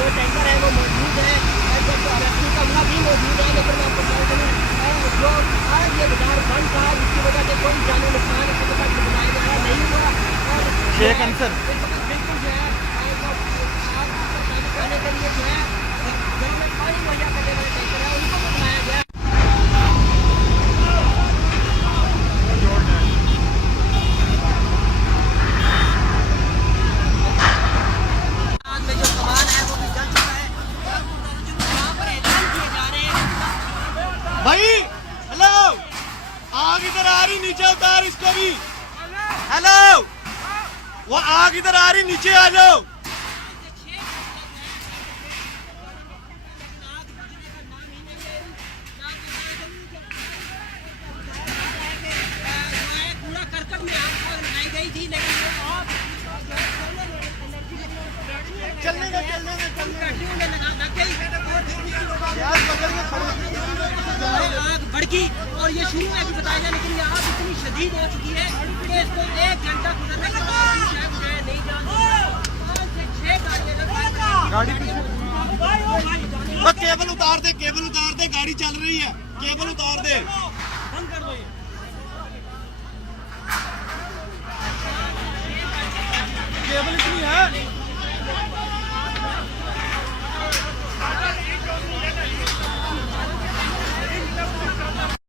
जो टैंकर है वो मौजूद है, रेस्क्यू अमला भी मौजूद है, लेकिन मैं आपको बता दूं जो आज ये बाजार बंद था जिसकी वजह से कोई जानी नुकसान अभी तक बनाया जा रहा नहीं हुआ। और शेख अंसर बिल्कुल जो है आग करने के लिए जो है घरों में पानी मुहैया करने वाले टैंकर है उनको बनाया गया। भाई हेलो, आग इधर आ रही, नीचे उतार इसको भी। हेलो, वो आग इधर आ रही, नीचे आ जाओ। पूरा करकट में आग लगाई गई थी, लेकिन चलने दे, चलने दे, आग भड़की और ये शुरू में भी बताया गया, लेकिन ये आग इतनी शदीद हो चुकी है कि इसको 1 घंटा गुजरने के बाद भी शायद जो है नहीं जान 5 से 6 गाड़ी पीछे। केबल उतार दे, केबल उतार दे, गाड़ी चल रही है, केबल उतार दे।